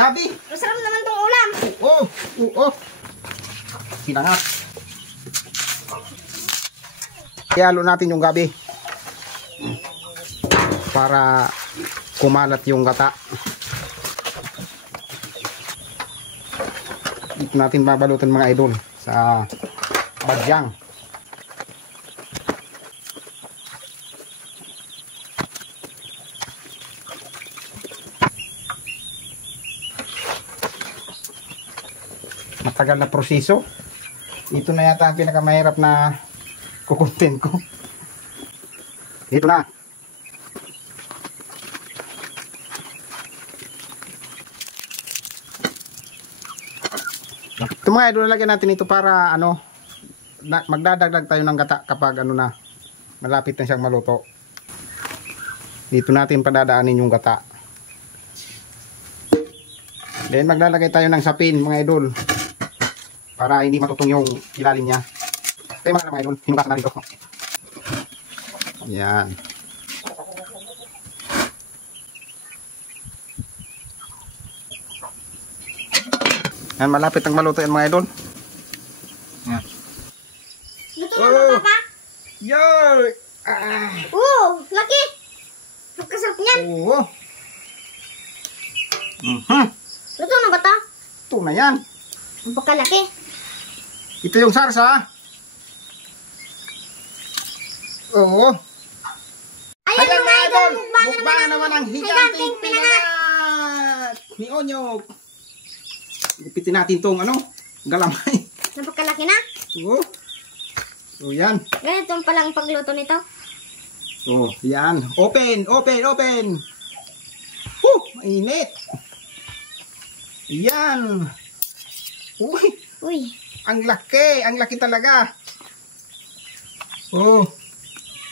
gabi. Masarap naman tong ulam. Oh, oh. Pinangat. Ihalo natin yung gabi. Para kumalat yung gata. Ito natin babalutan mga idol sa badyang. Matagal na proseso. Ito na yata ang pinakamahirap na kukontent ko. Ito na. Ito mga idol, nalagyan natin ito para ano, magdadagdag tayo ng gata kapag ano na, malapit na siyang maluto. Dito natin padadaanin yung gata. Then maglalagay tayo ng sapin mga idol para hindi matutong yung ilalim niya. Kaya mga idol, hinugasan natin ito. Yan. Yan, malapit ang maluto yan mga idol. Yan. Luto na ba, Papa? Yoy! Laki! Magkasarap niyan. Oo. Luto na ba ta? Ito na yan. Ang pagkalaki. Ito yung sarsa. Oo. Ayan mga idol, mukbang naman ang higanting pinangat ni Onyok. Ipitin natin tong ano, galamay. Napagkalaki na. Oo. So yan. Ganito palang pagluto nito. So yan. Open. Mainit. Yan. Uy. Ang laki talaga. Oh.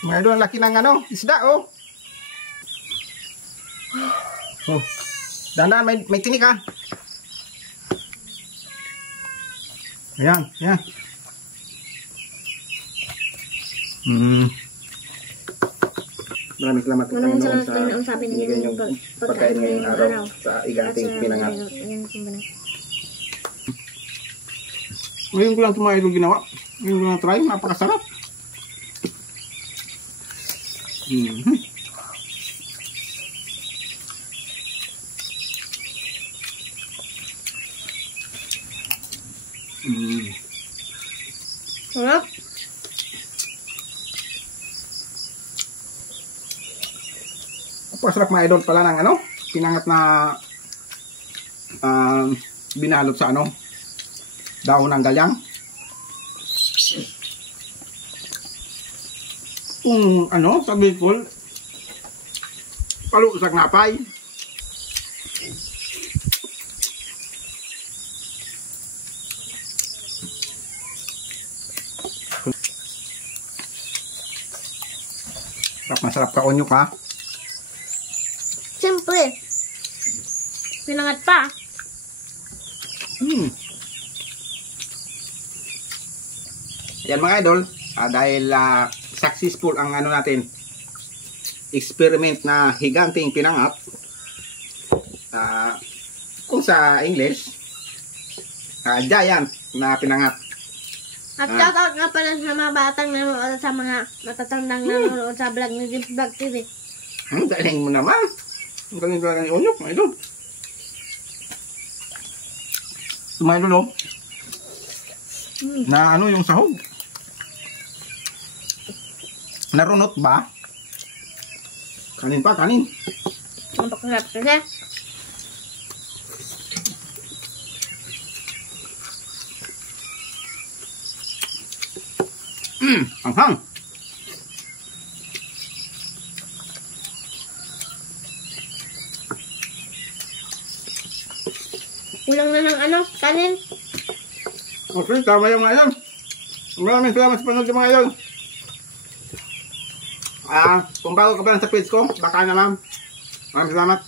Mga idol, ang laki ng ano, isda, oh. Oh. Dahan-dahan, may tinik, ha. Ayan. Maraming salamat po Panginoon sa binigay niyong pagkain ngayong araw sa higanting pinangat. Ngayon ko lang ito mga idol ginawa. Ngayon ko lang try, napakasarap. Sarap. Napakasarap mga idol pala ng ano, pinangat na binalot sa ano, dahon ng galyang. Kung ano, sa Bicol, palo sa napay. Masarap ka Onyok, ha? Siyempre. Pinangat pa. Yan mga idol, dahil successful ang ano natin, experiment na higanting pinangat, kung sa English, giant na pinangat. At shoutout nga pala sa mga batang nanonood, sa mga matatandang nanonood sa vlog ni James Vlog TV. Galing mo naman. Ang galing ka ni Onyok, mga idol. Mga idol, oh. Na ano yung sahog? Narunot ba? Kanin pa, kanin. Ang pagkasarap kasi. Anghang. Kulang na ng ano, kanin. Okay, tama yung mga idol. Maraming salamat sa panood mga idol. Kung bago ka pa lang sa page ko, baka naman. Maraming salamat.